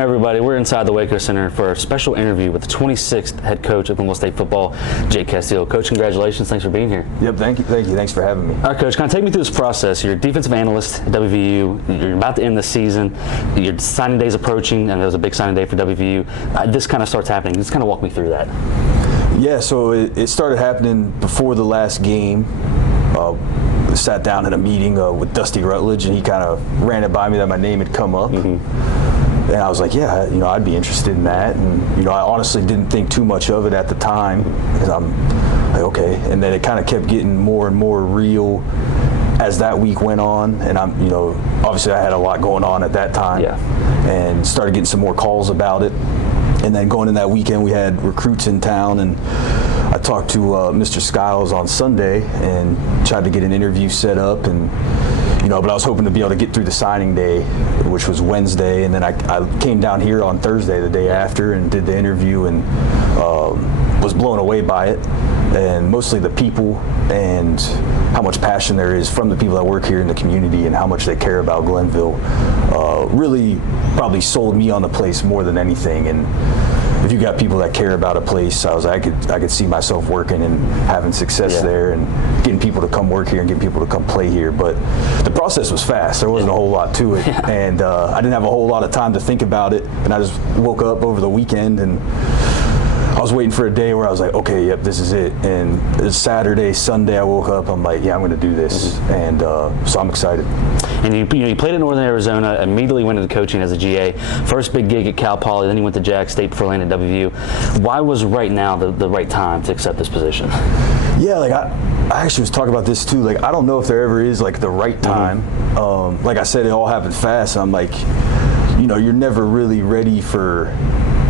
everybody. We're inside the Waco Center for a special interview with the 26th head coach of Glenville State football, Jake Casteel. Coach, congratulations. Thanks for being here. Yep, thank you. Thanks for having me. All right, Coach, kind of take me through this process. You're a defensive analyst at WVU. You're about to end the season. Your signing day is approaching, and there's a big signing day for WVU. This kind of starts happening. Just kind of walk me through that. Yeah, so it started happening before the last game. Sat down in a meeting with Dusty Rutledge, and he kind of ran it by me that my name had come up. And I was like, yeah, I'd be interested in that. And, I honestly didn't think too much of it at the time, because I'm like, okay. And then it kind of kept getting more and more real as that week went on. And I'm, obviously I had a lot going on at that time. Yeah. And started getting some more calls about it. And then going in that weekend, we had recruits in town, and I talked to Mr. Skiles on Sunday and tried to get an interview set up, and but I was hoping to be able to get through the signing day, which was Wednesday, and then I came down here on Thursday, the day after, and did the interview, and was blown away by it, and mostly the people and how much passion there is from the people that work here in the community and how much they care about Glenville. Really probably sold me on the place more than anything. And if you got people that care about a place, I could see myself working and having success there, and getting people to come work here and getting people to come play here. But the process was fast. There wasn't a whole lot to it, and I didn't have a whole lot of time to think about it. And I just woke up over the weekend, and I was waiting for a day where I was like, okay, yep, this is it. And it's Saturday, Sunday, I woke up, I'm like, yeah, I'm going to do this. And so I'm excited. And you played in Northern Arizona, immediately went into coaching as a GA. First big gig at Cal Poly, then you went to Jack State before landing at WVU. Why was right now the right time to accept this position? Yeah, I actually was talking about this too. I don't know if there ever is the right time. Like I said, it all happened fast. And I'm like, you're never really ready for.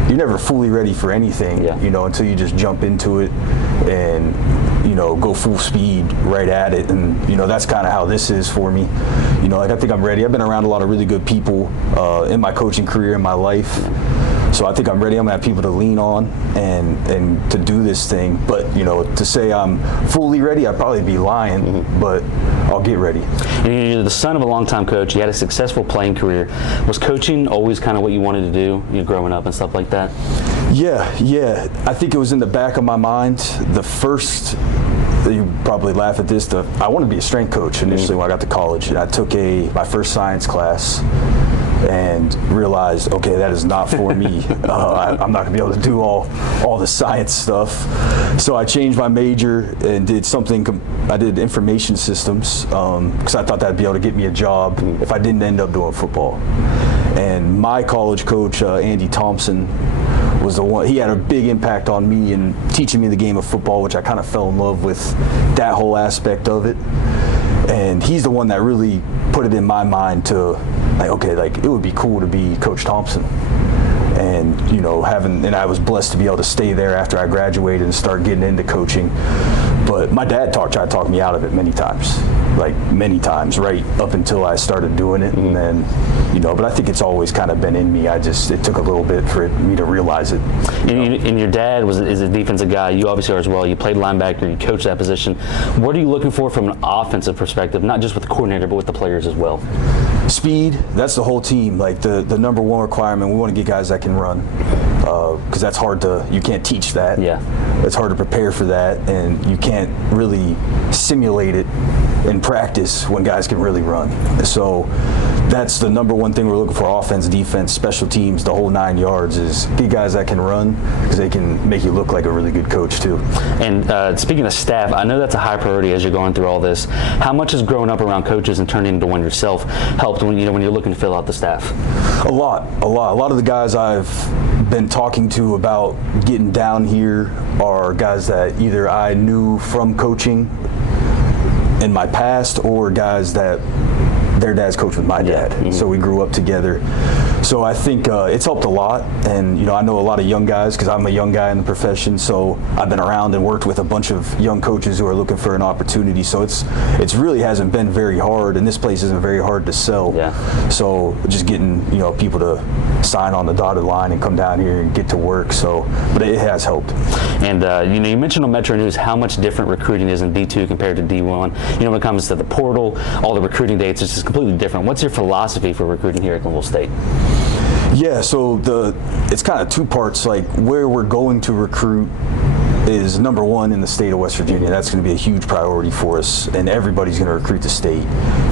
You're never fully ready for anything, until you just jump into it and, go full speed right at it. And, that's kind of how this is for me. I think I'm ready. I've been around a lot of really good people in my coaching career, in my life. So I think I'm ready. I'm going to have people to lean on and to do this thing. But, to say I'm fully ready, I'd probably be lying, but I'll get ready. And you're the son of a longtime coach. You had a successful playing career. Was coaching always kind of what you wanted to do, growing up and stuff like that? Yeah. I think it was in the back of my mind. The first, you probably laugh at this, I wanted to be a strength coach initially when I got to college. And I took my first science class and realized, okay, that is not for me. I'm not going to be able to do all the science stuff. So I changed my major and did something. I did information systems because I thought that'd be able to get me a job if I didn't end up doing football. And my college coach, Andy Thompson, was the one. He had a big impact on me in teaching me the game of football, which I kind of fell in love with that whole aspect of it. And he's the one that really put it in my mind to, it would be cool to be Coach Thompson. And, and I was blessed to be able to stay there after I graduated and start getting into coaching. But my dad tried to talk me out of it many times, right up until I started doing it. And then, but I think it's always kind of been in me. It took a little bit for me to realize it. And your dad is a defensive guy. You obviously are as well. You played linebacker, you coached that position. What are you looking for from an offensive perspective, not just with the coordinator, but with the players as well? Speed, that's the whole team. The number one requirement, we want to get guys that can run. Because that's hard you can't teach that. Yeah. It's hard to prepare for that, and you can't really simulate it in practice when guys can really run. So that's the number one thing we're looking for: offense, defense, special teams, the whole 9 yards. Is get guys that can run, because they can make you look like a really good coach too. And speaking of staff, I know that's a high priority as you're going through all this. How much has growing up around coaches and turning into one yourself helped when you're looking to fill out the staff? A lot. A lot of the guys I've been talking to about getting down here are guys that either I knew from coaching in my past, or guys that their dad's coached with my dad. So we grew up together. So I think it's helped a lot. And, I know a lot of young guys because I'm a young guy in the profession. So I've been around and worked with a bunch of young coaches who are looking for an opportunity. So it's really hasn't been very hard. And this place isn't very hard to sell. Yeah. So just getting, people to sign on the dotted line and come down here and get to work. So, but it has helped. And, you mentioned on Metro News how much different recruiting is in D2 compared to D1. When it comes to the portal, all the recruiting dates, it's just completely different. What's your philosophy for recruiting here at Glenville State? Yeah, so it's kind of two parts. Like where we're going to recruit is number one in the state of West Virginia. That's going to be a huge priority for us, and everybody's going to recruit the state,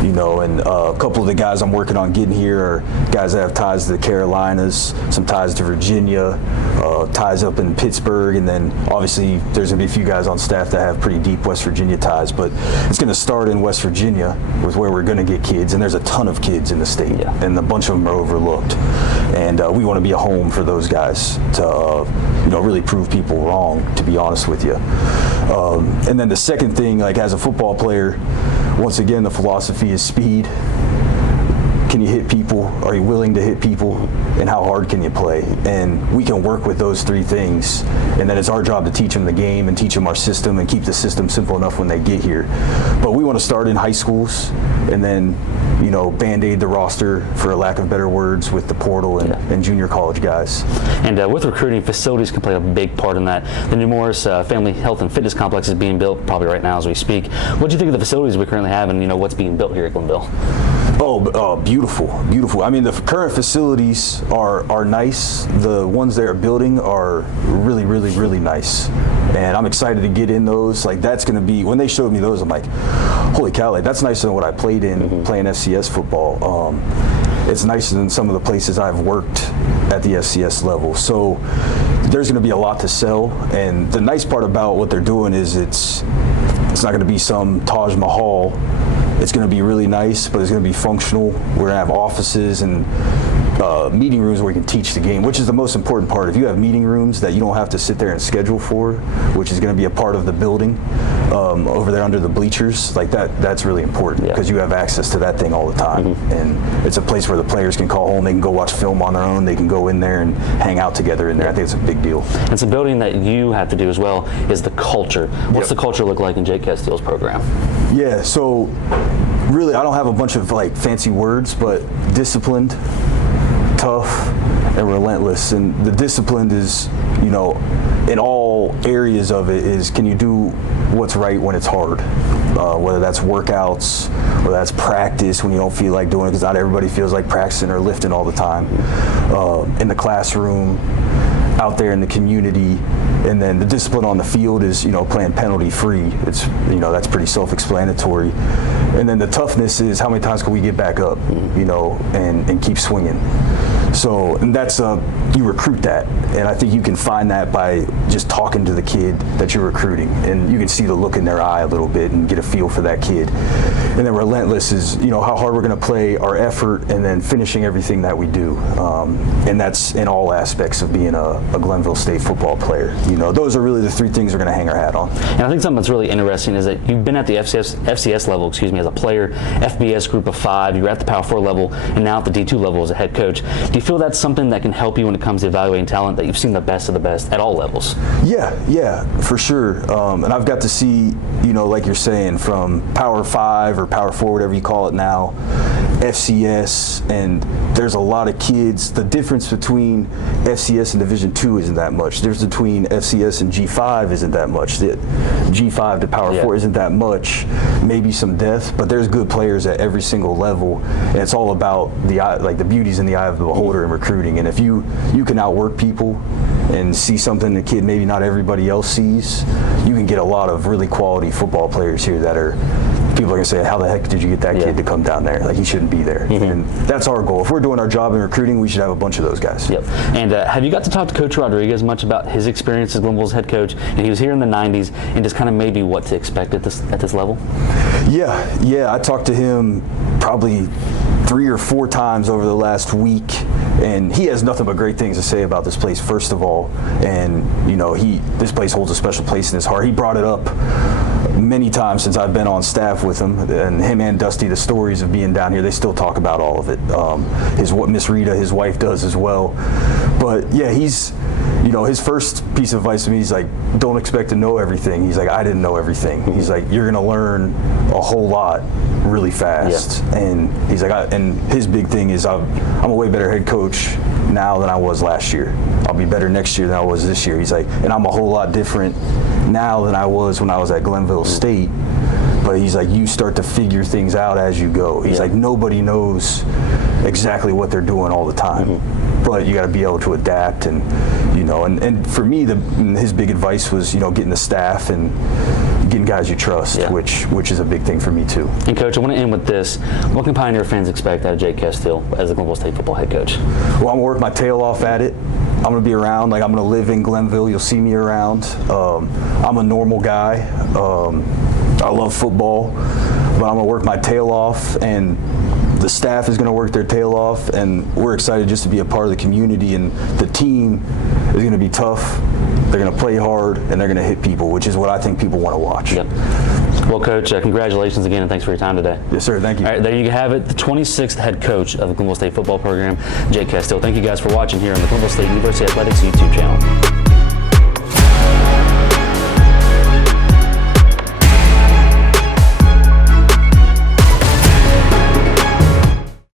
you know. And a couple of the guys I'm working on getting here are guys that have ties to the Carolinas, some ties to Virginia, ties up in Pittsburgh, and then obviously there's going to be a few guys on staff that have pretty deep West Virginia ties. But it's going to start in West Virginia with where we're going to get kids, and there's a ton of kids in the state, and a bunch of them are overlooked. And we want to be a home for those guys to, you know, really prove people wrong, to be honest with you. And then the second thing, like as a football player, once again, the philosophy is speed. Can you hit people? Are you willing to hit people? And how hard can you play? And we can work with those three things. And then it's our job to teach them the game and teach them our system and keep the system simple enough when they get here. But we want to start in high schools and then, you know, band-aid the roster, for a lack of better words, with the portal and junior college guys. And with recruiting, facilities can play a big part in that. The New Morris Family Health and Fitness Complex is being built probably right now as we speak. What do you think of the facilities we currently have, and, you know, what's being built here at Glenville? Oh, beautiful, beautiful. I mean, the current facilities are nice. The ones they are building are really, really, really nice. And I'm excited to get in those. Like, that's going to be, when they showed me those, I'm like, holy cow, like, that's nicer than what I played in playing FCS football. It's nicer than some of the places I've worked at the FCS level. So there's going to be a lot to sell. And the nice part about what they're doing is it's not going to be some Taj Mahal. It's going to be really nice, but it's going to be functional. We're going to have offices and meeting rooms where we can teach the game, which is the most important part. If you have meeting rooms that you don't have to sit there and schedule for, which is going to be a part of the building over there under the bleachers, like that's really important, because you have access to that thing all the time. And it's a place where the players can call home, they can go watch film on their own, they can go in there and hang out together in there. I think it's a big deal. It's a building that you have to do as well, is the culture. What's the culture look like in Jake Casteel's program? Yeah, so really I don't have a bunch of like fancy words, but disciplined, tough, and relentless. And the disciplined is, you know, in all areas of it, is can you do what's right when it's hard, whether that's workouts, whether that's practice when you don't feel like doing it, because not everybody feels like practicing or lifting all the time, in the classroom, out there in the community. And then the discipline on the field is, you know, playing penalty free. It's, you know, that's pretty self-explanatory. And then the toughness is how many times can we get back up, you know, and keep swinging. So, and that's you recruit that, and I think you can find that by just talking to the kid that you're recruiting, and you can see the look in their eye a little bit and get a feel for that kid. And then relentless is, you know, how hard we're going to play, our effort, and then finishing everything that we do. And that's in all aspects of being a Glenville State football player. You know, those are really the three things we're going to hang our hat on. And I think something that's really interesting is that you've been at the FCS level, as a player, FBS Group of 5, you're at the Power 4 level, and now at the D2 level as a head coach. Do you feel that's something that can help you when it comes to evaluating talent, that you've seen the best of the best at all levels? Yeah, for sure. And I've got to see, you know, like you're saying, from Power 5 or Power 4, whatever you call it now, FCS, and there's a lot of kids. The difference between FCS and Division II isn't that much. The difference between FCS and G5 isn't that much. The G5 to Power 4 isn't that much. Maybe some depth, but there's good players at every single level, and it's all about the eye, like the beauty's in the eye of the beholder in recruiting. And if you can outwork people and see something the kid maybe not everybody else sees, you can get a lot of really quality football players here that are, people are going to say, how the heck did you get that kid to come down there? Like, he shouldn't be there. And that's our goal. If we're doing our job in recruiting, we should have a bunch of those guys. And have you got to talk to Coach Rodriguez much about his experience as Glenville's head coach? And he was here in the 90s, and just kind of maybe what to expect at this level? Yeah, I talked to him probably 3 or 4 times over the last week, and he has nothing but great things to say about this place, first of all. And, you know, this place holds a special place in his heart. He brought it up many times since I've been on staff with him, and him and Dusty, the stories of being down here, they still talk about all of it. What Miss Rita, his wife, does as well. But yeah, he's, you know, his first piece of advice to me, he's like, don't expect to know everything. He's like, I didn't know everything. He's like, you're gonna learn a whole lot really fast. And he's like, and his big thing is, I'm a way better head coach now than I was last year. I'll be better next year than I was this year. He's like, and I'm a whole lot different now than I was when I was at Glenville State. But he's like, you start to figure things out as you go. He's like, nobody knows exactly what they're doing all the time. But you got to be able to adapt, and and for me, his big advice was getting the staff and getting guys you trust, which is a big thing for me too. And Coach, I want to end with this. What can Pioneer fans expect out of Jake Casteel as the Glenville State football head coach? Well, I'm gonna work my tail off at it. I'm gonna be around. I'm gonna live in Glenville. You'll see me around. I'm a normal guy. I love football, but I'm gonna work my tail off, and the staff is going to work their tail off, and we're excited just to be a part of the community. And the team is going to be tough. They're going to play hard, and they're going to hit people, which is what I think people want to watch. Yep. Well, Coach, congratulations again, and thanks for your time today. Yes, sir. Thank you. All right, there you have it, the 26th head coach of the Glenville State football program, Jake Casteel. Thank you guys for watching here on the Glenville State University Athletics YouTube channel.